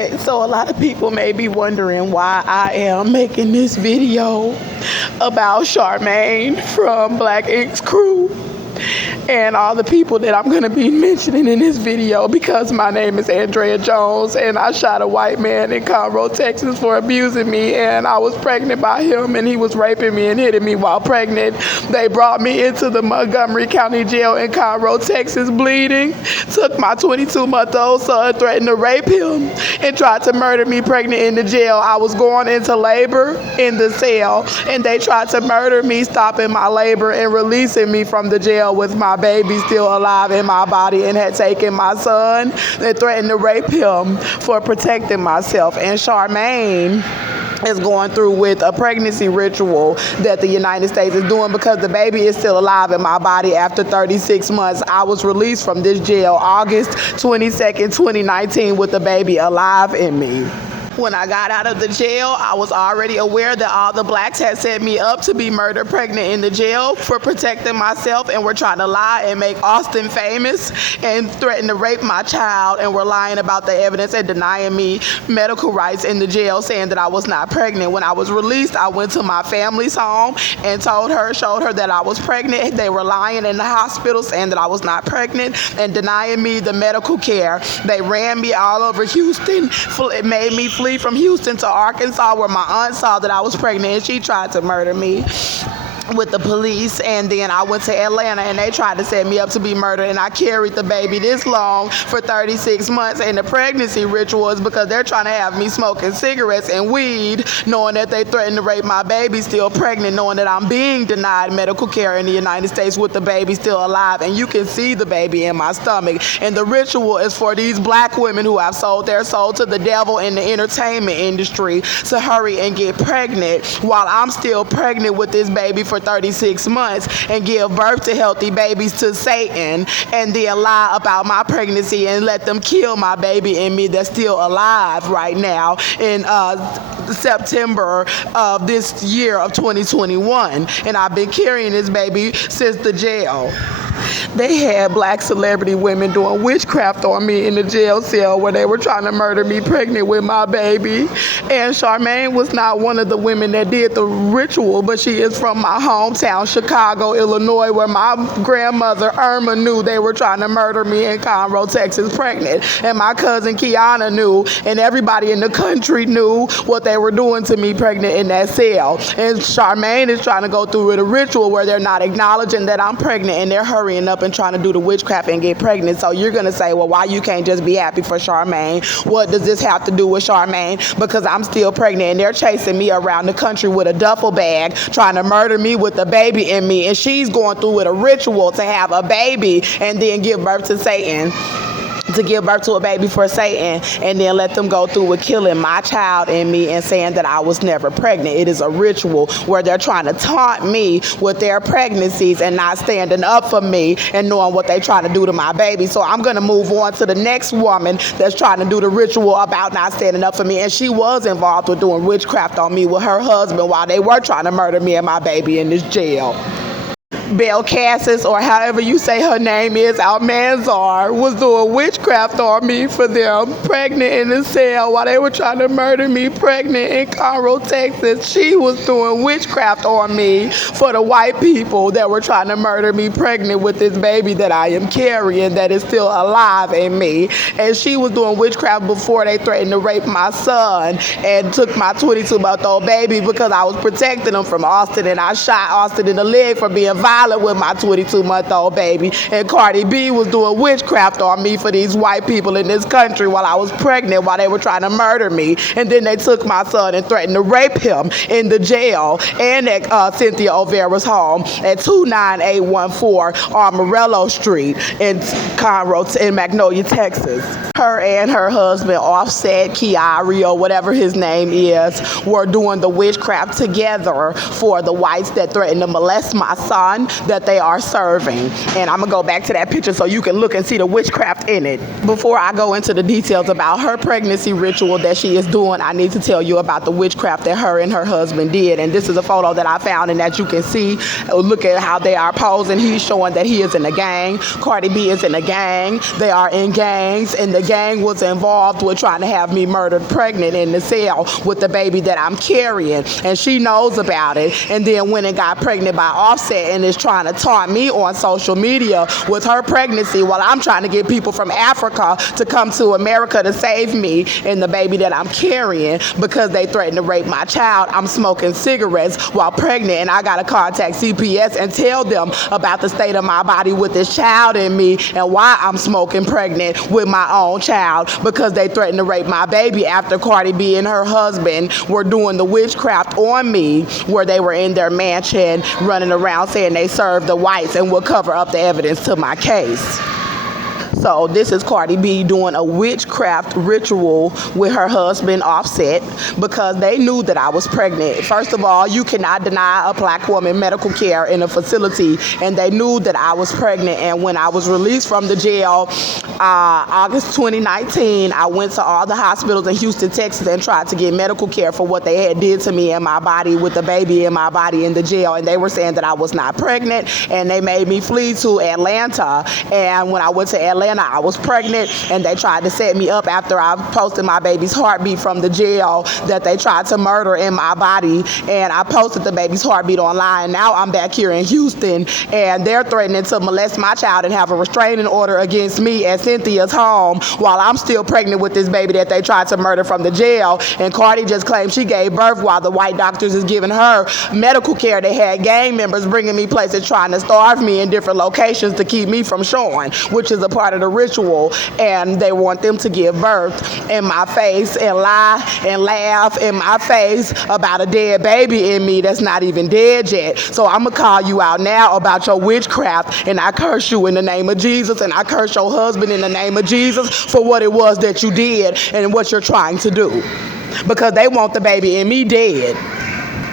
Okay, so a lot of people may be wondering why I am making this video about Charmaine from Black Ink's crew and all the people that I'm going to be mentioning in this video, because my name is Andrea Jones and I shot a white man in Conroe, Texas for abusing me, and I was pregnant by him and he was raping me and hitting me while pregnant. They brought me into the Montgomery County Jail in Conroe, Texas, bleeding, took my 22-month-old son, threatened to rape him, and tried to murder me pregnant in the jail. I was going into labor in the cell and they tried to murder me, stopping my labor and releasing me from the jail with my baby still alive in my body, and had taken my son and threatened to rape him for protecting myself. And Charmaine is going through with a pregnancy ritual that the United States is doing because the baby is still alive in my body after 36 months. I was released from this jail August 22nd, 2019 with the baby alive in me. When I got out of the jail, I was already aware that all the blacks had set me up to be murder pregnant in the jail for protecting myself, and were trying to lie and make Austin famous and threaten to rape my child, and were lying about the evidence and denying me medical rights in the jail, saying that I was not pregnant. When I was released, I went to my family's home and showed her that I was pregnant. They were lying in the hospital saying that I was not pregnant and denying me the medical care. They ran me all over Houston. It made me flee from Houston to Arkansas, where my aunt saw that I was pregnant and she tried to murder me with the police. And then I went to Atlanta and they tried to set me up to be murdered, and I carried the baby this long for 36 months. And the pregnancy ritual is because they're trying to have me smoking cigarettes and weed, knowing that they threatened to rape my baby still pregnant, knowing that I'm being denied medical care in the United States with the baby still alive, and you can see the baby in my stomach. And the ritual is for these black women who have sold their soul to the devil in the entertainment industry to hurry and get pregnant while I'm still pregnant with this baby for 36 months, and give birth to healthy babies to Satan, and then lie about my pregnancy and let them kill my baby in me that's still alive right now in September of this year of 2021. And I've been carrying this baby since the jail. They had black celebrity women doing witchcraft on me in the jail cell where they were trying to murder me pregnant with my baby. And Charmaine was not one of the women that did the ritual, but she is from my hometown, Chicago, Illinois, where my grandmother Irma knew they were trying to murder me in Conroe, Texas, pregnant. And my cousin Kiana knew, and everybody in the country knew what they were doing to me pregnant in that cell. And Charmaine is trying to go through with a ritual where they're not acknowledging that I'm pregnant, and they're hurrying up and trying to do the witchcraft and get pregnant. So you're going to say, well, why you can't just be happy for Charmaine? What does this have to do with Charmaine? Because I'm still pregnant and they're chasing me around the country with a duffel bag, trying to murder me with the baby in me. And she's going through with a ritual to have a baby and then give birth to Satan. To give birth to a baby for Satan, and then let them go through with killing my child in me and saying that I was never pregnant. It is a ritual where they're trying to taunt me with their pregnancies and not standing up for me and knowing what they're trying to do to my baby. So I'm going to move on to the next woman that's trying to do the ritual about not standing up for me, and she was involved with doing witchcraft on me with her husband while they were trying to murder me and my baby in this jail. Belcalis, or however you say her name is, Almanzar, was doing witchcraft on me for them, pregnant in the cell while they were trying to murder me pregnant in Conroe, Texas. She was doing witchcraft on me for the white people that were trying to murder me pregnant with this baby that I am carrying that is still alive in me. And she was doing witchcraft before they threatened to rape my son and took my 22-month-old baby because I was protecting him from Austin, and I shot Austin in the leg for being violent with my 22-month-old baby. And Cardi B was doing witchcraft on me for these white people in this country while I was pregnant, while they were trying to murder me. And then they took my son and threatened to rape him in the jail and at Cynthia Olvera's home at 29814 Armorello Street in Conroe, in Magnolia, Texas. Her and her husband, Offset Kiari, or whatever his name is, were doing the witchcraft together for the whites that threatened to molest my son that they are serving. And I'm going to go back to that picture so you can look and see the witchcraft in it. Before I go into the details about her pregnancy ritual that she is doing, I need to tell you about the witchcraft that her and her husband did. And this is a photo that I found and that you can see. Look at how they are posing. He's showing that he is in a gang. Cardi B is in a gang. They are in gangs, and the gang was involved with trying to have me murdered pregnant in the cell with the baby that I'm carrying. And she knows about it, and then went and got pregnant by Offset and is trying to taunt me on social media with her pregnancy while I'm trying to get people from Africa to come to America to save me and the baby that I'm carrying because they threatened to rape my child. I'm smoking cigarettes while pregnant, and I got to contact CPS and tell them about the state of my body with this child in me and why I'm smoking pregnant with my own child because they threatened to rape my baby after Cardi B and her husband were doing the witchcraft on me, where they were in their mansion running around saying they served the whites and would cover up the evidence to my case. So this is Cardi B doing a witchcraft ritual with her husband Offset because they knew that I was pregnant. First of all, you cannot deny a black woman medical care in a facility, and they knew that I was pregnant. And when I was released from the jail, August 2019, I went to all the hospitals in Houston, Texas, and tried to get medical care for what they had did to me in my body with the baby in my body in the jail. And they were saying that I was not pregnant, and they made me flee to Atlanta. And when I went to Atlanta, I was pregnant, and they tried to set me up after I posted my baby's heartbeat from the jail that they tried to murder in my body. And I posted the baby's heartbeat online. Now I'm back here in Houston, and they're threatening to molest my child and have a restraining order against me at Cynthia's home while I'm still pregnant with this baby that they tried to murder from the jail. And Cardi just claimed she gave birth while the white doctors is giving her medical care. They had gang members bringing me places trying to starve me in different locations to keep me from showing, which is a part of the ritual. And they want them to give birth in my face and lie and laugh in my face about a dead baby in me that's not even dead yet. So I'm gonna call you out now about your witchcraft, and I curse you in the name of Jesus, and I curse your husband in the name of Jesus for what it was that you did and what you're trying to do, because they want the baby in me dead.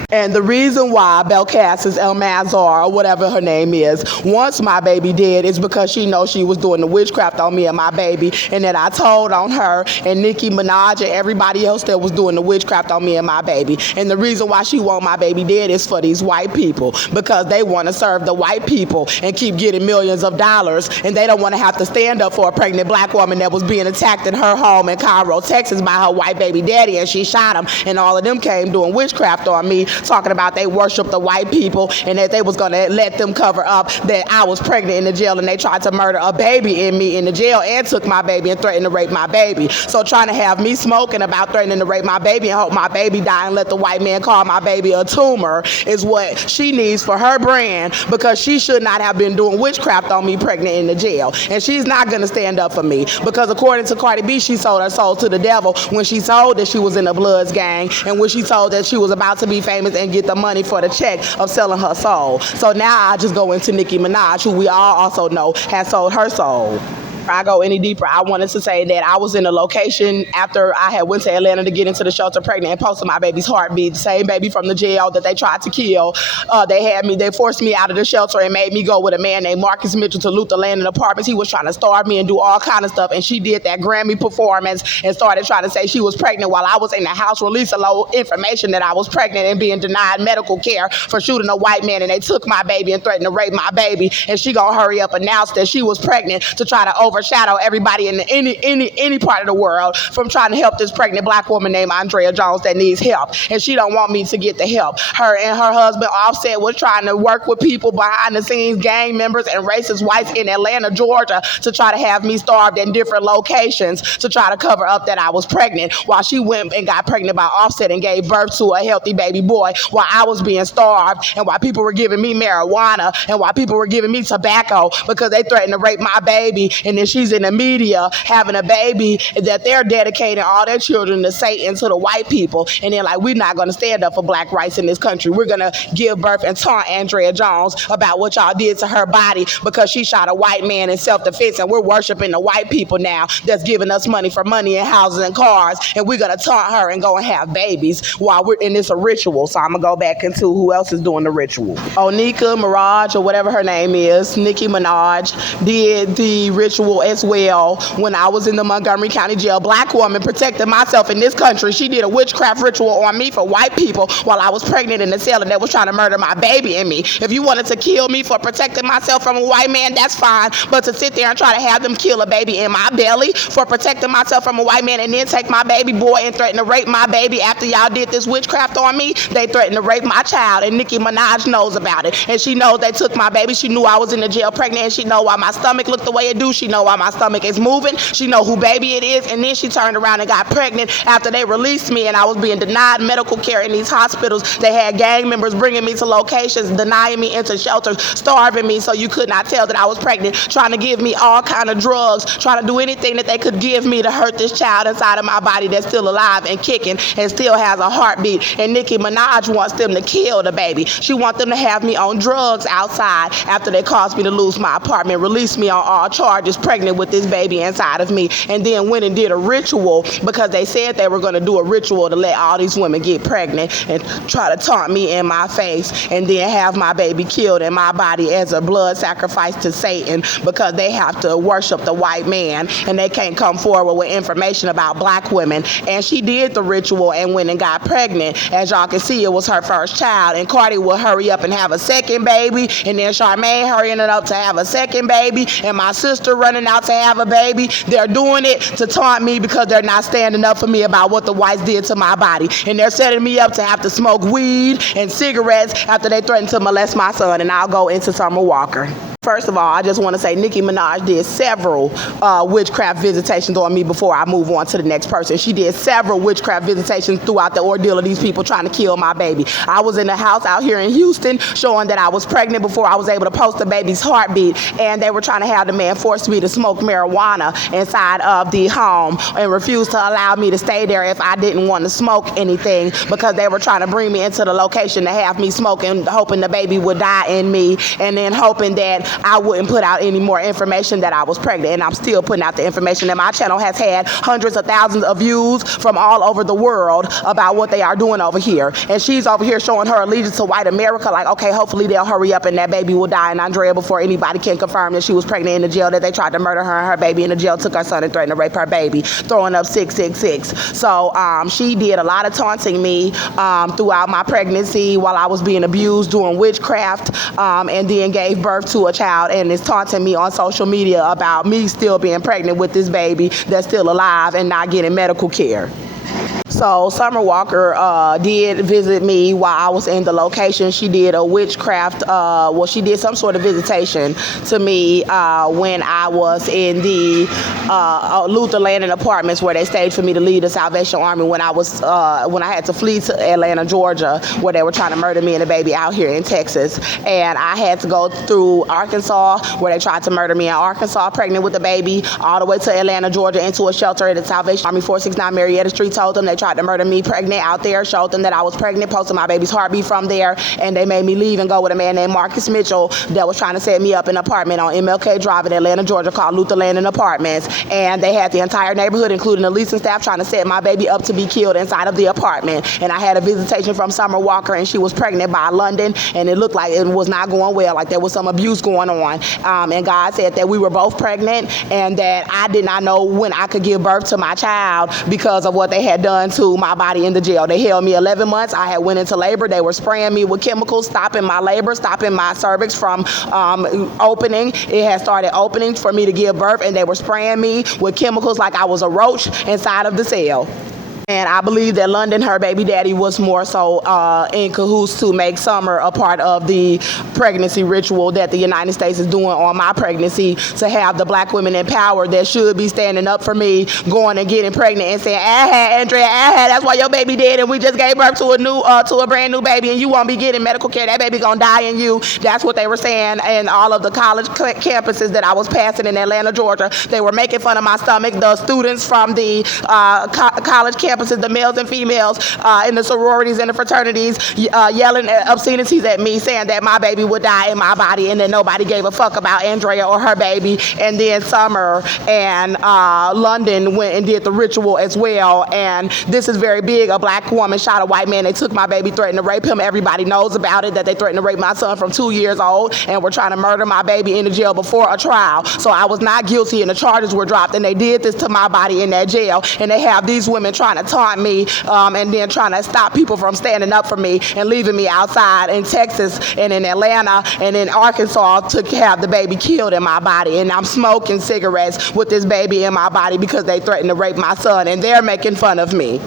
And the reason why Belcalis Almanzar, or whatever her name is, wants my baby dead is because she knows she was doing the witchcraft on me and my baby, and that I told on her and Nicki Minaj and everybody else that was doing the witchcraft on me and my baby. And the reason why she want my baby dead is for these white people, because they want to serve the white people and keep getting millions of dollars, and they don't want to have to stand up for a pregnant black woman that was being attacked in her home in Conroe, Texas by her white baby daddy, and she shot him, and all of them came doing witchcraft on me, talking about they worship the white people and that they was going to let them cover up that I was pregnant in the jail, and they tried to murder a baby in me in the jail and took my baby and threatened to rape my baby. So trying to have me smoking about threatening to rape my baby and hope my baby die and let the white man call my baby a tumor is what she needs for her brand, because she should not have been doing witchcraft on me pregnant in the jail. And she's not going to stand up for me, because according to Cardi B, she sold her soul to the devil when she told that she was in a Bloods gang, and when she told that she was about to be famous and get the money for the check of selling her soul. So now I just go into Nicki Minaj, who we all also know has sold her soul. Before I go any deeper, I wanted to say that I was in a location after I had went to Atlanta to get into the shelter pregnant and posted my baby's heartbeat, the same baby from the jail that they tried to kill. They forced me out of the shelter and made me go with a man named Marcus Mitchell to Luther Landing Apartments. He was trying to starve me and do all kind of stuff, and she did that Grammy performance and started trying to say she was pregnant while I was in the house releasing low information that I was pregnant and being denied medical care for shooting a white man, and they took my baby and threatened to rape my baby, and she gonna hurry up announce that she was pregnant to try to overshadow everybody in any part of the world from trying to help this pregnant black woman named Andrea Jones that needs help, and she don't want me to get the help. Her and her husband Offset was trying to work with people behind the scenes, gang members and racist whites in Atlanta, Georgia, to try to have me starved in different locations to try to cover up that I was pregnant, while she went and got pregnant by Offset and gave birth to a healthy baby boy while I was being starved, and while people were giving me marijuana, and while people were giving me tobacco because they threatened to rape my baby, and then and she's in the media having a baby that they're dedicating all their children to Satan, to the white people, and they're like, we're not going to stand up for black rights in this country. We're going to give birth and taunt Andrea Jones about what y'all did to her body because she shot a white man in self-defense, and we're worshiping the white people now that's giving us money for money and houses and cars, and we're going to taunt her and go and have babies while we're in this ritual. So I'm going to go back into who else is doing the ritual. Onika Mirage, or whatever her name is, Nicki Minaj, did the ritual as well when I was in the Montgomery County Jail. Black woman protected myself in this country. She did a witchcraft ritual on me for white people while I was pregnant in the cell, and they was trying to murder my baby in me. If you wanted to kill me for protecting myself from a white man, that's fine, but to sit there and try to have them kill a baby in my belly for protecting myself from a white man and then take my baby boy and threaten to rape my baby after y'all did this witchcraft on me, they threatened to rape my child, and Nicki Minaj knows about it, and she knows they took my baby. She knew I was in the jail pregnant, and she know why my stomach looked the way it do. She know why my stomach is moving. She know who baby it is, and then she turned around and got pregnant after they released me, and I was being denied medical care in these hospitals. They had gang members bringing me to locations, denying me into shelters, starving me so you could not tell that I was pregnant, trying to give me all kind of drugs, trying to do anything that they could give me to hurt this child inside of my body that's still alive and kicking and still has a heartbeat. And Nicki Minaj wants them to kill the baby. She wants them to have me on drugs outside after they caused me to lose my apartment, released me on all charges, pregnant with this baby inside of me, and then went and did a ritual because they said they were going to do a ritual to let all these women get pregnant and try to taunt me in my face and then have my baby killed in my body as a blood sacrifice to Satan because they have to worship the white man and they can't come forward with information about black women. And she did the ritual and went and got pregnant. As y'all can see, it was her first child, and Cardi will hurry up and have a second baby, and then Charmaine hurrying it up to have a second baby, and my sister running out to have a baby. They're doing it to taunt me because they're not standing up for me about what the whites did to my body, and they're setting me up to have to smoke weed and cigarettes after they threatened to molest my son. And I'll go into Summer Walker. First of all, I just want to say Nicki Minaj did several witchcraft visitations on me before I move on to the next person. She did several witchcraft visitations throughout the ordeal of these people trying to kill my baby. I was in the house out here in Houston showing that I was pregnant before I was able to post the baby's heartbeat, and they were trying to have the man force me to smoke marijuana inside of the home and refuse to allow me to stay there if I didn't want to smoke anything because they were trying to bring me into the location to have me smoking, hoping the baby would die in me, and then hoping that I wouldn't put out any more information that I was pregnant. And I'm still putting out the information, and my channel has had hundreds of thousands of views from all over the world about what they are doing over here. And she's over here showing her allegiance to white America, like, okay, hopefully they'll hurry up and that baby will die in Andrea before anybody can confirm that she was pregnant in the jail, that they tried to murder her and her baby in the jail, took her son and threatened to rape her baby, throwing up 666. So she did a lot of taunting me throughout my pregnancy while I was being abused, doing witchcraft, and then gave birth to a child, and is taunting me on social media about me still being pregnant with this baby that's still alive and not getting medical care. So Summer Walker did visit me while I was in the location. She did a witchcraft, she did some sort of visitation to me when I was in the Luther Landing Apartments, where they stayed for me to lead the Salvation Army when I was when I had to flee to Atlanta, Georgia, where they were trying to murder me and the baby out here in Texas. And I had to go through Arkansas, where they tried to murder me in Arkansas, pregnant with the baby, all the way to Atlanta, Georgia, into a shelter at the Salvation Army, 469 Marietta Street. Told them they tried to murder me pregnant out there, showed them that I was pregnant, posted my baby's heartbeat from there, and they made me leave and go with a man named Marcus Mitchell that was trying to set me up in an apartment on MLK Drive in Atlanta, Georgia, called Luther Landing Apartments. And they had the entire neighborhood, including the leasing staff, trying to set my baby up to be killed inside of the apartment. And I had a visitation from Summer Walker, and she was pregnant by London, and it looked like it was not going well, like there was some abuse going on. And God said that we were both pregnant and that I did not know when I could give birth to my child because of what they had done to my body in the jail. They held me 11 months. I had went into labor. They were spraying me with chemicals, stopping my labor, stopping my cervix from opening. It had started opening for me to give birth, and they were spraying me with chemicals like I was a roach inside of the cell. And I believe that London, her baby daddy, was more so in cahoots to make Summer a part of the pregnancy ritual that the United States is doing on my pregnancy, to have the black women in power that should be standing up for me, going and getting pregnant and saying, Andrea, that's why your baby dead, and we just gave birth to a brand new baby, and you won't be getting medical care. That baby gonna die in you. That's what they were saying in all of the college campuses that I was passing in Atlanta, Georgia. They were making fun of my stomach. The students from the college campuses, the males and females in the sororities and the fraternities, yelling obscenities at me, saying that my baby would die in my body, and that nobody gave a fuck about Andrea or her baby. And then Summer and London went and did the ritual as well. And this is very big. A black woman shot a white man. They took my baby, threatened to rape him. Everybody knows about it, that they threatened to rape my son from 2 years old, and were trying to murder my baby in the jail before a trial. So I was not guilty, and the charges were dropped, and they did this to my body in that jail. And they have these women trying to taunt me, and then trying to stop people from standing up for me and leaving me outside in Texas and in Atlanta and in Arkansas to have the baby killed in my body. And I'm smoking cigarettes with this baby in my body because they threatened to rape my son, and they're making fun of me.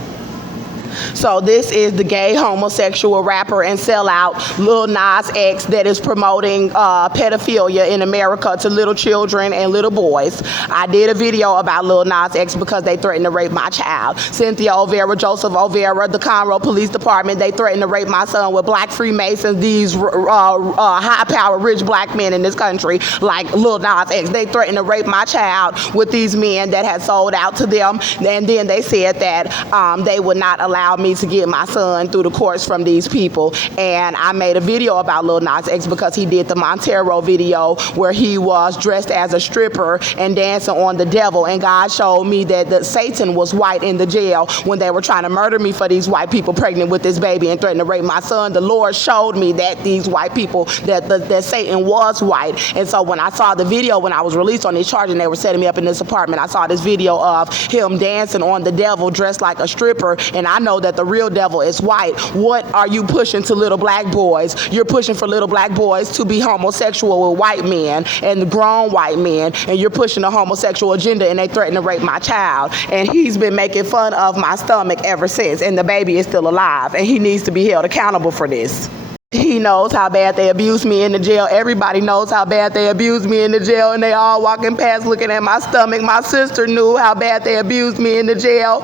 So this is the gay homosexual rapper and sellout Lil Nas X that is promoting pedophilia in America to little children and little boys. I did a video about Lil Nas X because they threatened to rape my child. Cynthia Olveea, Joseph Olveea, the Conroe Police Department, they threatened to rape my son with black Freemasons, these high-powered rich black men in this country like Lil Nas X. They threatened to rape my child with these men that had sold out to them. And then they said that they would not allow me to get my son through the courts from these people. And I made a video about Lil Nas X because he did the Montero video where he was dressed as a stripper and dancing on the devil, and God showed me that Satan was white in the jail when they were trying to murder me for these white people pregnant with this baby and threatening to rape my son. The Lord showed me that these white people, that Satan was white. And so when I saw the video, when I was released on this charge and they were setting me up in this apartment, I saw this video of him dancing on the devil dressed like a stripper, and I know that the real devil is white. What are you pushing to little black boys? You're pushing for little black boys to be homosexual with white men and grown white men, and you're pushing a homosexual agenda, and they threaten to rape my child. And he's been making fun of my stomach ever since, and the baby is still alive, and he needs to be held accountable for this. He knows how bad they abused me in the jail. Everybody knows how bad they abused me in the jail, and they all walking past looking at my stomach. My sister knew how bad they abused me in the jail.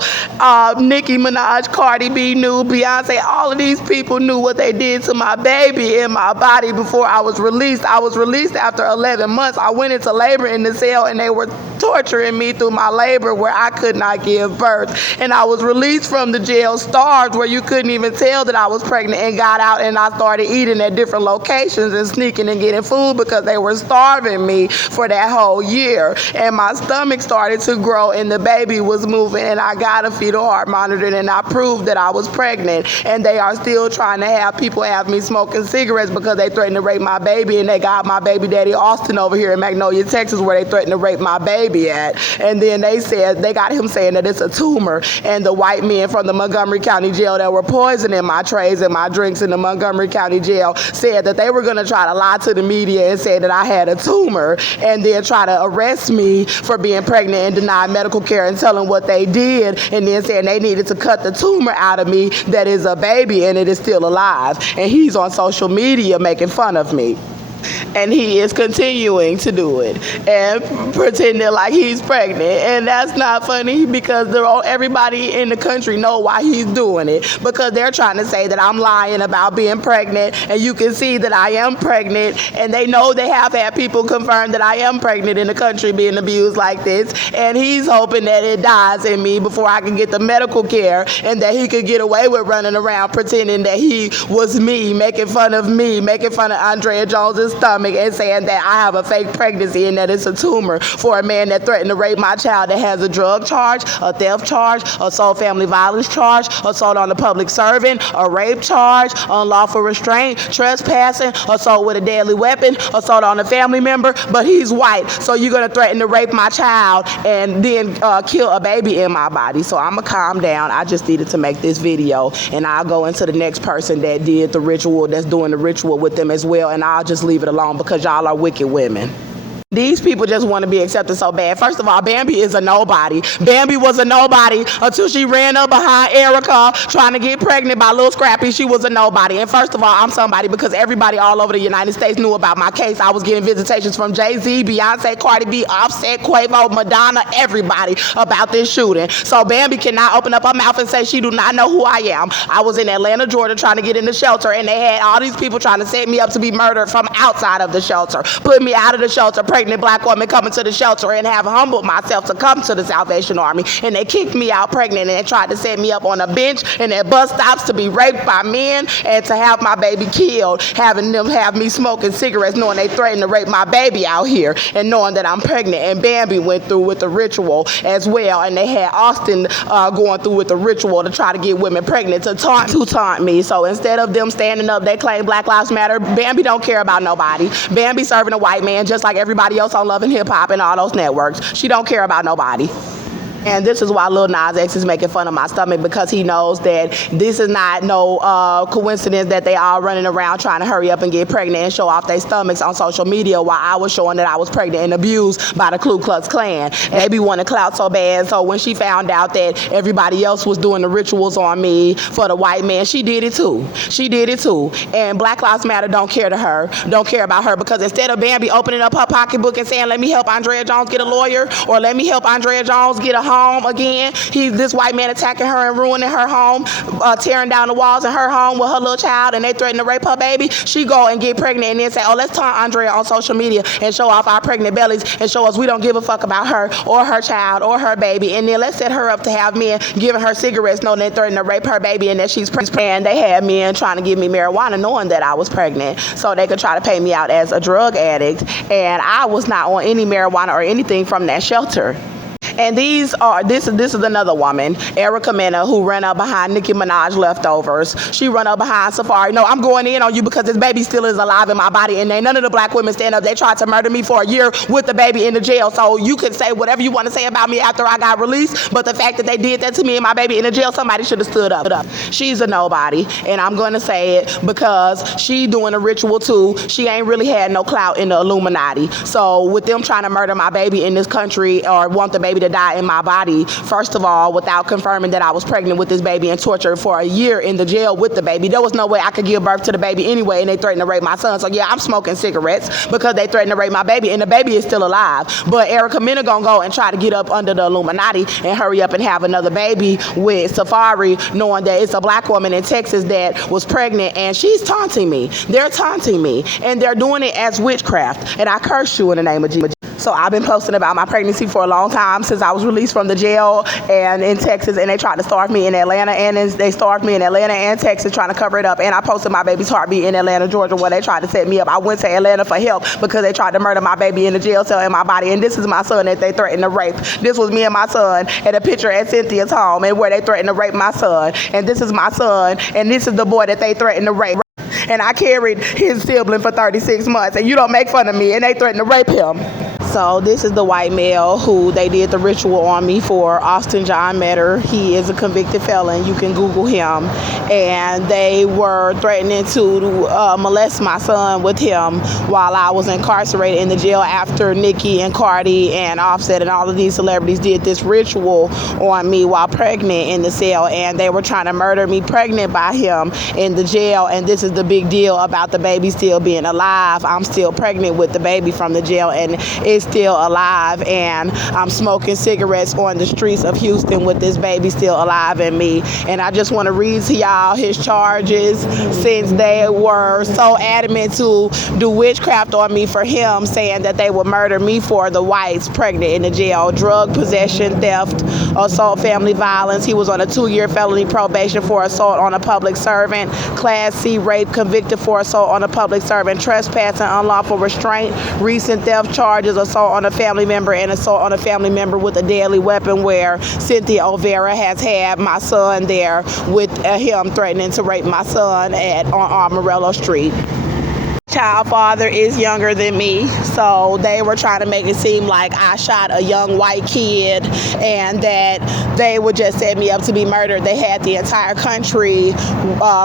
Nicki Minaj, Cardi B knew, Beyonce, all of these people knew what they did to my baby in my body before I was released. I was released after 11 months. I went into labor in the cell, and they were torturing me through my labor where I could not give birth. And I was released from the jail starved, where you couldn't even tell that I was pregnant, and got out, and I started eating at different locations and sneaking and getting food because they were starving me for that whole year. And my stomach started to grow, and the baby was moving, and I got a fetal heart monitor, and I proved that I was pregnant. And they are still trying to have people have me smoking cigarettes because they threatened to rape my baby, and they got my baby daddy Austin over here in Magnolia, Texas, where they threatened to rape my baby at. And then they got him saying that it's a tumor. And the white men from the Montgomery County Jail that were poisoning my trays and my drinks in the Montgomery County Jail said that they were going to try to lie to the media and say that I had a tumor, and then try to arrest me for being pregnant and deny medical care, and tell them what they did, and then saying they needed to cut the tumor out of me that is a baby and it is still alive. And he's on social media making fun of me. And he is continuing to do it and pretending like he's pregnant. And that's not funny because everybody in the country know why he's doing it, because they're trying to say that I'm lying about being pregnant, and you can see that I am pregnant, and they know they have had people confirm that I am pregnant in the country being abused like this. And he's hoping that it dies in me before I can get the medical care, and that he could get away with running around pretending that he was me, making fun of Andrea Jones's stomach, and saying that I have a fake pregnancy and that it's a tumor, for a man that threatened to rape my child that has a drug charge, a theft charge, assault family violence charge, assault on a public servant, a rape charge, unlawful restraint, trespassing, assault with a deadly weapon, assault on a family member. But he's white, so you're going to threaten to rape my child and then kill a baby in my body. So I'm going to calm down. I just needed to make this video, and I'll go into the next person that did the ritual, that's doing the ritual with them as well, and I'll just leave it alone because y'all are wicked women. These people just want to be accepted so bad. First of all, Bambi is a nobody. Bambi was a nobody until she ran up behind Erica trying to get pregnant by Lil Scrappy. She was a nobody. And first of all, I'm somebody because everybody all over the United States knew about my case. I was getting visitations from Jay-Z, Beyonce, Cardi B, Offset, Quavo, Madonna, everybody about this shooting. So Bambi cannot open up her mouth and say she do not know who I am. I was in Atlanta, Georgia trying to get in the shelter, and they had all these people trying to set me up to be murdered from outside of the shelter, put me out of the shelter, pregnant black woman coming to the shelter, and have humbled myself to come to the Salvation Army. And they kicked me out pregnant and tried to set me up on a bench and at bus stops to be raped by men and to have my baby killed, having them have me smoking cigarettes, knowing they threatened to rape my baby out here and knowing that I'm pregnant. And Bambi went through with the ritual as well, and they had Austin going through with the ritual to try to get women pregnant to taunt me. So instead of them standing up, they claim Black Lives Matter. Bambi don't care about nobody. Bambi serving a white man just like everybody else on Love and Hip Hop and all those networks. She don't care about nobody. And this is why Lil Nas X is making fun of my stomach, because he knows that this is not no coincidence that they all running around trying to hurry up and get pregnant and show off their stomachs on social media while I was showing that I was pregnant and abused by the Klux Klan. And they be wanting clout so bad. So when she found out that everybody else was doing the rituals on me for the white man, she did it too. She did it too. And Black Lives Matter don't care about her, because instead of Bambi opening up her pocketbook and saying, let me help Andrea Jones get a lawyer, or let me help Andrea Jones get a home again, this white man attacking her and ruining her home, tearing down the walls in her home with her little child, and they threaten to rape her baby. She go and get pregnant and then say, oh, let's taunt Andrea on social media and show off our pregnant bellies and show us we don't give a fuck about her or her child or her baby. And then let's set her up to have men giving her cigarettes knowing they threatening to rape her baby and that she's pregnant. And they had men trying to give me marijuana knowing that I was pregnant so they could try to pay me out as a drug addict. And I was not on any marijuana or anything from that shelter. And this is another woman, Erica Mena, who ran up behind Nicki Minaj leftovers. She run up behind Safari. No, I'm going in on you because this baby still is alive in my body, and ain't none of the black women stand up. They tried to murder me for a year with the baby in the jail. So you can say whatever you want to say about me after I got released, but the fact that they did that to me and my baby in the jail, somebody should have stood up. She's a nobody, and I'm going to say it because she doing a ritual too. She ain't really had no clout in the Illuminati. So with them trying to murder my baby in this country or want the baby to die in my body, first of all, without confirming that I was pregnant with this baby and tortured for a year in the jail with the baby, there was no way I could give birth to the baby anyway, and they threatened to rape my son. So yeah, I'm smoking cigarettes because they threatened to rape my baby, and the baby is still alive. But Erica Mena gonna go and try to get up under the Illuminati and hurry up and have another baby with Safari, knowing that it's a black woman in Texas that was pregnant, and she's taunting me. They're taunting me, and they're doing it as witchcraft, and I curse you in the name of Jesus. So I've been posting about my pregnancy for a long time, since I was released from the jail and in Texas, and they tried to starve me in Atlanta, and they starved me in Atlanta and Texas trying to cover it up. And I posted my baby's heartbeat in Atlanta, Georgia, where they tried to set me up. I went to Atlanta for help because they tried to murder my baby in the jail cell in my body. And this is my son that they threatened to rape. This was me and my son at a picture at Cynthia's home, and where they threatened to rape my son. And this is my son, and this is the boy that they threatened to rape. And I carried his sibling for 36 months, and you don't make fun of me, and they threatened to rape him. So this is the white male who they did the ritual on me for, Austin John Meador. He is a convicted felon. You can Google him. And they were threatening to molest my son with him while I was incarcerated in the jail after Nicki and Cardi and Offset and all of these celebrities did this ritual on me while pregnant in the cell. And they were trying to murder me pregnant by him in the jail. And this is the big deal about the baby still being alive. I'm still pregnant with the baby from the jail, and it's still alive, and I'm smoking cigarettes on the streets of Houston with this baby still alive in me. And I just want to read to y'all his charges, since they were so adamant to do witchcraft on me for him, saying that they would murder me for the whites pregnant in the jail. Drug possession, theft, assault, family violence. He was on a 2-year felony probation for assault on a public servant. Class C rape, convicted for assault on a public servant. Trespassing, unlawful restraint. Recent theft charges, assault on a family member, and assault on a family member with a deadly weapon, where Cynthia Olvera has had my son there with him threatening to rape my son on Amarillo Street. child father is younger than me, so they were trying to make it seem like I shot a young white kid and that they would just set me up to be murdered. They had the entire country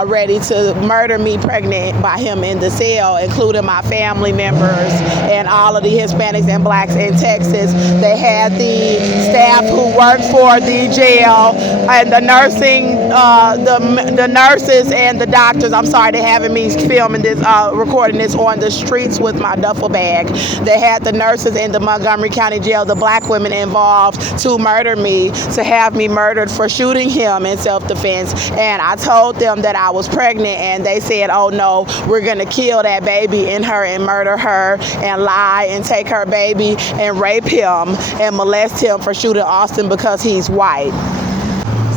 ready to murder me pregnant by him in the cell, including my family members and all of the Hispanics and blacks in Texas. They had the staff who worked for the jail and the nursing, the nurses and the doctors. I'm sorry, they having me filming this, recording this on the streets with my duffel bag. They had the nurses in the Montgomery County Jail, the black women involved, to murder me, to have me murdered for shooting him in self-defense. And I told them that I was pregnant, and they said, oh no, we're gonna kill that baby in her and murder her and lie and take her baby and rape him and molest him for shooting Austin because he's white.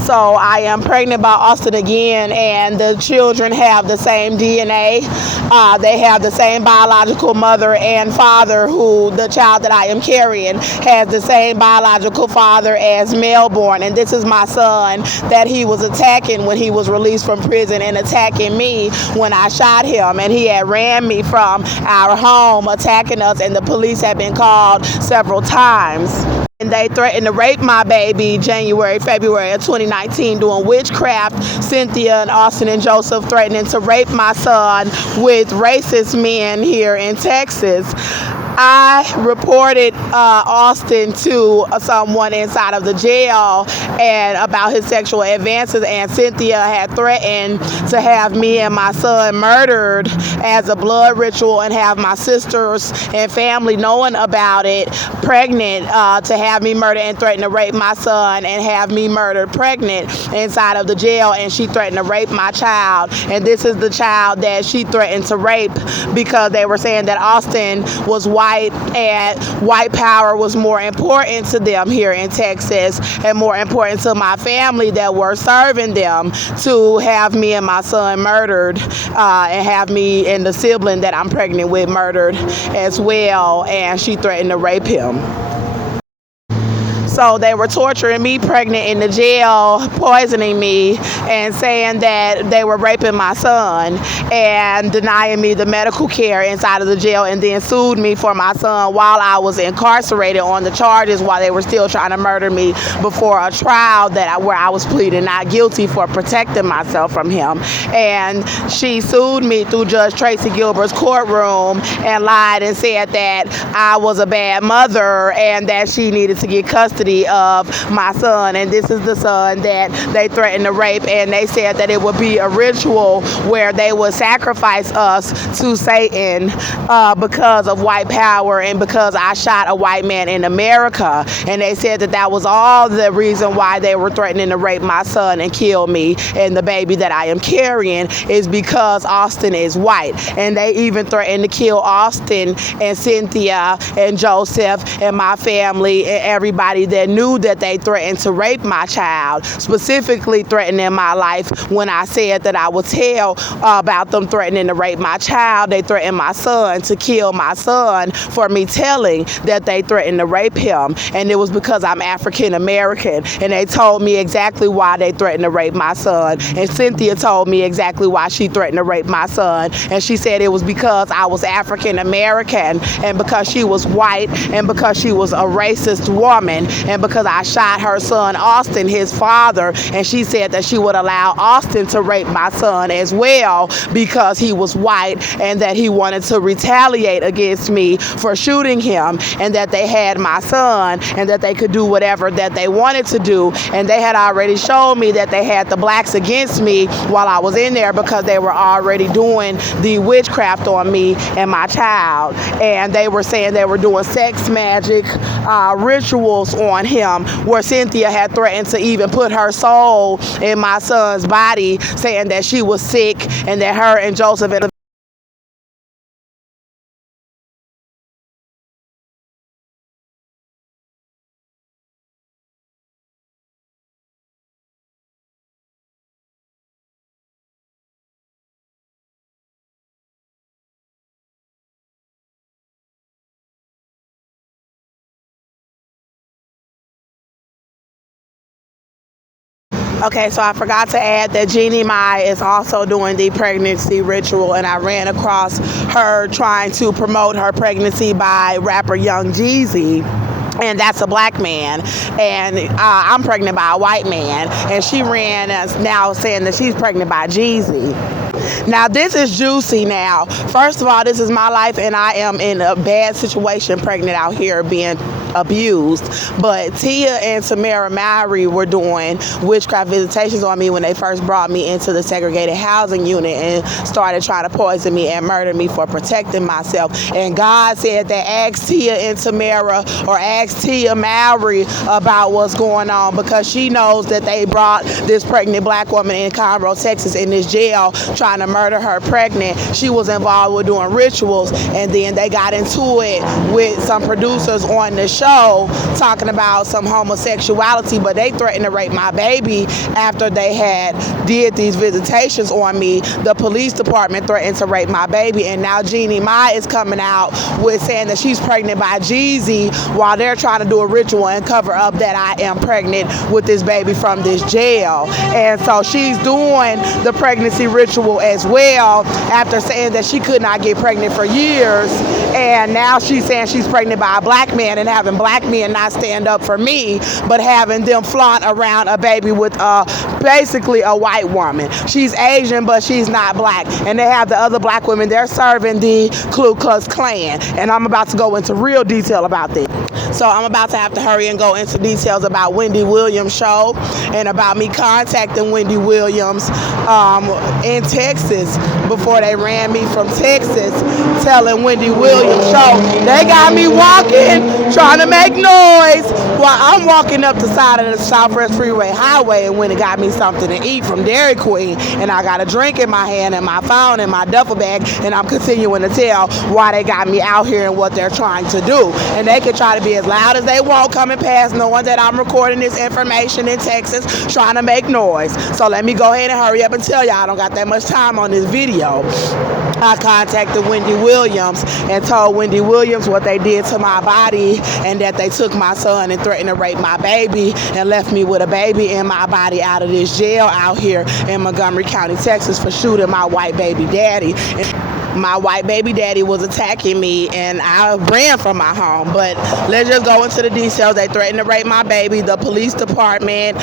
So I am pregnant by Austin again, and the children have the same DNA. They have the same biological mother and father, who the child that I am carrying has the same biological father as Melbourne. And this is my son that he was attacking when he was released from prison, and attacking me when I shot him. And he had ran me from our home, attacking us, and the police had been called several times. And they threatened to rape my baby February of 2019 doing witchcraft. Cynthia and Austin and Joseph threatening to rape my son with racist men here in Texas. I reported Austin to someone inside of the jail and about his sexual advances, and Cynthia had threatened to have me and my son murdered as a blood ritual and have my sisters and family knowing about it, pregnant, to have me murdered, and threatened to rape my son and have me murdered pregnant inside of the jail. And she threatened to rape my child, and this is the child that she threatened to rape because they were saying that Austin was white and white power was more important to them here in Texas and more important to my family that were serving them, to have me and my son murdered and have me and the sibling that I'm pregnant with murdered as well. And she threatened to rape him. So they were torturing me pregnant in the jail, poisoning me, and saying that they were raping my son and denying me the medical care inside of the jail, and then sued me for my son while I was incarcerated on the charges while they were still trying to murder me before a trial where I was pleading not guilty for protecting myself from him. And she sued me through Judge Tracy Gilbert's courtroom and lied and said that I was a bad mother and that she needed to get custody of my son. And this is the son that they threatened to rape, and they said that it would be a ritual where they would sacrifice us to Satan because of white power and because I shot a white man in America. And they said that that was all the reason why they were threatening to rape my son and kill me and the baby that I am carrying, is because Austin is white. And they even threatened to kill Austin and Cynthia and Joseph and my family and everybody that knew that they threatened to rape my child, specifically threatening my life. When I said that I would tell about them threatening to rape my child, they threatened my son to kill my son for me telling that they threatened to rape him. And it was because I'm African American, and they told me exactly why they threatened to rape my son. And Cynthia told me exactly why she threatened to rape my son, and she said it was because I was African American, and because she was white, and because she was a racist woman, and because I shot her son Austin, his father. And she said that she would allow Austin to rape my son as well because he was white, and that he wanted to retaliate against me for shooting him, and that they had my son and that they could do whatever that they wanted to do. And they had already showed me that they had the blacks against me while I was in there because they were already doing the witchcraft on me and my child. And they were saying they were doing sex magic rituals on him, where Cynthia had threatened to even put her soul in my son's body, saying that she was sick and that her and Joseph and Okay, so I forgot to add that Jeannie Mai is also doing the pregnancy ritual, and I ran across her trying to promote her pregnancy by rapper Young Jeezy. And that's a black man, and I'm pregnant by a white man, and she ran now saying that she's pregnant by Jeezy. Now this is juicy. Now, first of all, this is my life, and I am in a bad situation, pregnant out here, being abused. But Tia and Tamara Mowry were doing witchcraft visitations on me when they first brought me into the segregated housing unit and started trying to poison me and murder me for protecting myself. And God said that ask Tia and Tamara, or ask Tia Mowry about what's going on, because she knows that they brought this pregnant black woman in Conroe, Texas, in this jail, trying to murder her pregnant. She was involved with doing rituals, and then they got into it with some producers on the show talking about some homosexuality, but they threatened to rape my baby after they had did these visitations on me. The police department threatened to rape my baby, and now Jeannie Mai is coming out with saying that she's pregnant by Jeezy while they're trying to do a ritual and cover up that I am pregnant with this baby from this jail. And so she's doing the pregnancy ritual as well after saying that she could not get pregnant for years, and now she's saying she's pregnant by a black man, and having black men not stand up for me, but having them flaunt around a baby with basically a white woman. She's Asian, but she's not black. And they have the other black women, they're serving the Klux Klan. And I'm about to go into real detail about this. So I'm about to have to hurry and go into details about Wendy Williams' show and about me contacting Wendy Williams in Texas before they ran me from Texas, telling Wendy Williams' show they got me walking, trying to make noise while I'm walking up the side of the Southwest Freeway Highway, and when it got me something to eat from Dairy Queen, and I got a drink in my hand and my phone and my duffel bag, and I'm continuing to tell why they got me out here and what they're trying to do. And they can try to be as loud as they want coming past, knowing that I'm recording this information in Texas, trying to make noise. So let me go ahead and hurry up and tell y'all I don't got that much time on this video. I contacted Wendy Williams and told Wendy Williams what they did to my body, and that they took my son and threatened to rape my baby and left me with a baby in my body out of this jail out here in Montgomery County, Texas, for shooting my white baby daddy. My white baby daddy was attacking me, and I ran from my home. But let's just go into the details. They threatened to rape my baby. The police department,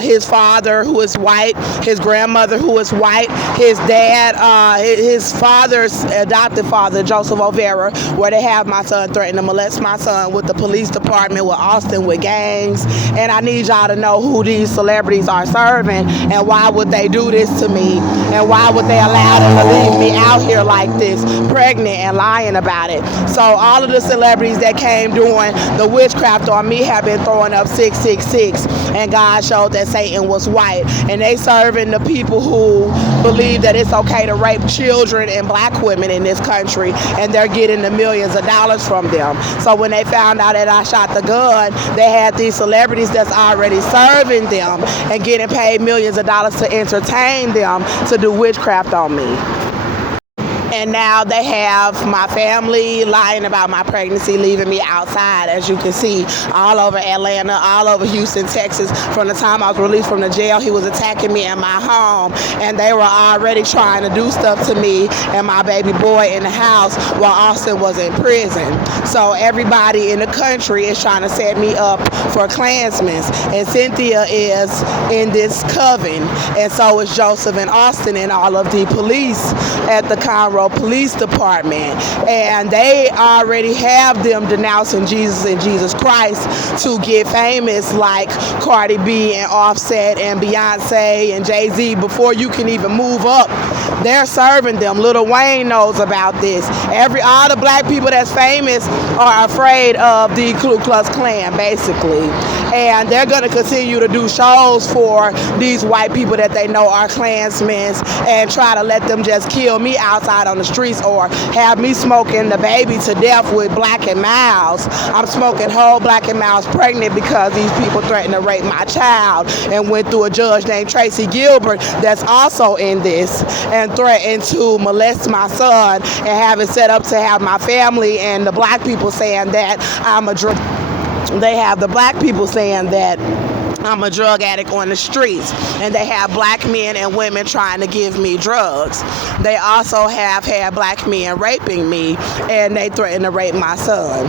his father, who is white, his grandmother, who is white, his dad, his father's adopted father, Joseph Olveea, where they have my son, threatened to molest my son with the police department, with Austin, with gangs. And I need y'all to know who these celebrities are serving, and why would they do this to me, and why would they allow them to leave me out here like this, pregnant, and lying about it. So all of the celebrities that came doing the witchcraft on me have been throwing up 666, and God showed that Satan was white, and they serving the people who believe that it's okay to rape children and black women in this country, and they're getting the millions of dollars from them. So when they found out that I shot the gun, they had these celebrities that's already serving them and getting paid millions of dollars to entertain them to do witchcraft on me. And now they have my family lying about my pregnancy, leaving me outside, as you can see, all over Atlanta, all over Houston, Texas. From the time I was released from the jail, he was attacking me in my home, and they were already trying to do stuff to me and my baby boy in the house while Austin was in prison. So everybody in the country is trying to set me up for Klansmen, and Cynthia is in this coven, and so is Joseph and Austin and all of the police at the Conroe Police Department, and they already have them denouncing Jesus and Jesus Christ to get famous, like Cardi B and Offset and Beyonce and Jay-Z. Before you can even move up, they're serving them. Lil Wayne knows about this. All the black people that's famous are afraid of the Ku Klux Klan, basically, and they're going to continue to do shows for these white people that they know are Klansmen, and try to let them just kill me outside on the streets, or have me smoking the baby to death with Black and Miles. I'm smoking whole Black and Miles pregnant because these people threatened to rape my child, and went through a judge named Tracy Gilbert that's also in this, and threatened to molest my son, and have it set up to have my family and the black people saying that I'm a drug. They have the black people saying that I'm a drug addict on the streets, and they have black men and women trying to give me drugs. They also have had black men raping me, and they threaten to rape my son.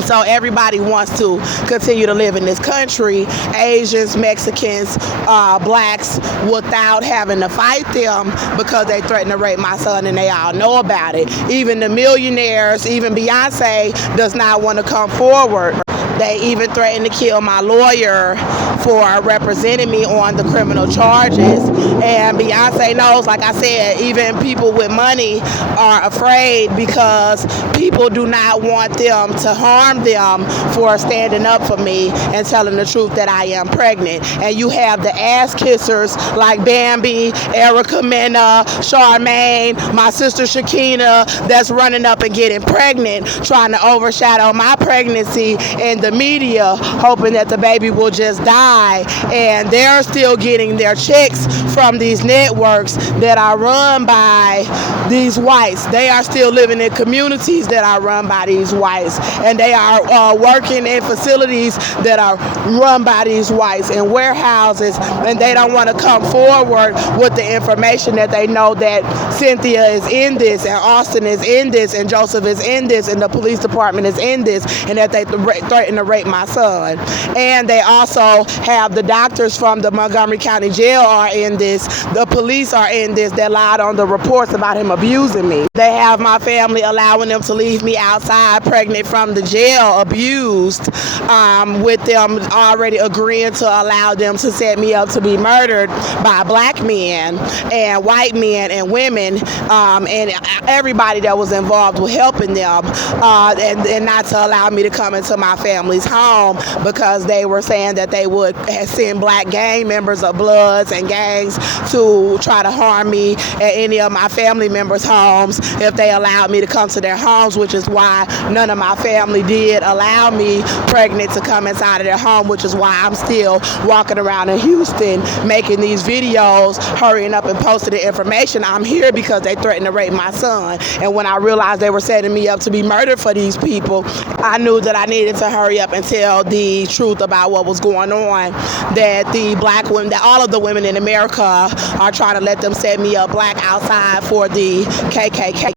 So everybody wants to continue to live in this country, Asians, Mexicans, blacks, without having to fight them because they threaten to rape my son, and they all know about it. Even the millionaires, even Beyonce does not want to come forward. They even threatened to kill my lawyer for representing me on the criminal charges. And Beyonce knows, like I said, even people with money are afraid because people do not want them to harm them for standing up for me and telling the truth that I am pregnant. And you have the ass kissers like Bambi, Erica Mena, Charmaine, my sister Shakina, that's running up and getting pregnant, trying to overshadow my pregnancy in the media, hoping that the baby will just die. And they're still getting their checks from these networks that are run by these whites. They are still living in communities that are run by these whites, and they are working in facilities that are run by these whites, in warehouses, and they don't want to come forward with the information that they know that Cynthia is in this, and Austin is in this, and Joseph is in this, and the police department is in this, and that they threaten to rape my son. And they also have the doctors from the Montgomery County Jail are in this, the police are in this, that lied on the reports about him abusing me. They have my family allowing them to leave me outside pregnant from the jail, abused, with them already agreeing to allow them to set me up to be murdered by black men and white men and women, and everybody that was involved with helping them, and not to allow me to come into my family's home because they were saying that they would send black gang members of Bloods and gangs to try to harm me at any of my family members' homes if they allowed me to come to their homes, which is why none of my family did allow me pregnant to come inside of their home, which is why I'm still walking around in Houston making these videos, hurrying up and posting the information. I'm here because they threatened to rape my son, and when I realized they were setting me up to be murdered for these people, I knew that I needed to hurry up and tell the truth about what was going on, that the black women, that all of the women in America are trying to let them set me up black outside for the KKK.